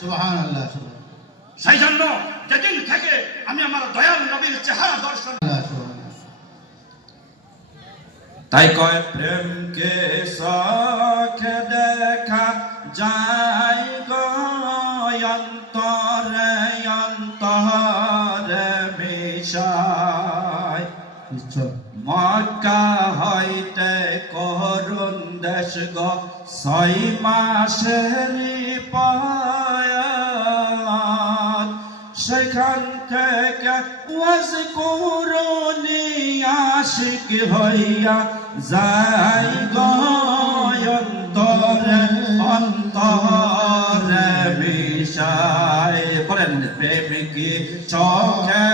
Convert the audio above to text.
সুবহানাল্লাহ। সেই জন্য যেদিন থেকে আমি আমার দয়াল নবীর চেহারা দর্শন, তাই কয় প্রেমকে সখে দেখা যায় গো অন্তরে অন্তরে মিশায়। মক্কা হইতে করুণ দেশ গো 6 মাসের পায়াত, সেখান থেকে ওয়াজ কুরুনি আশিক হইয়া যাই গো অন্তরে অন্তরে মিশায়। বলেন প্রেম কি চোখে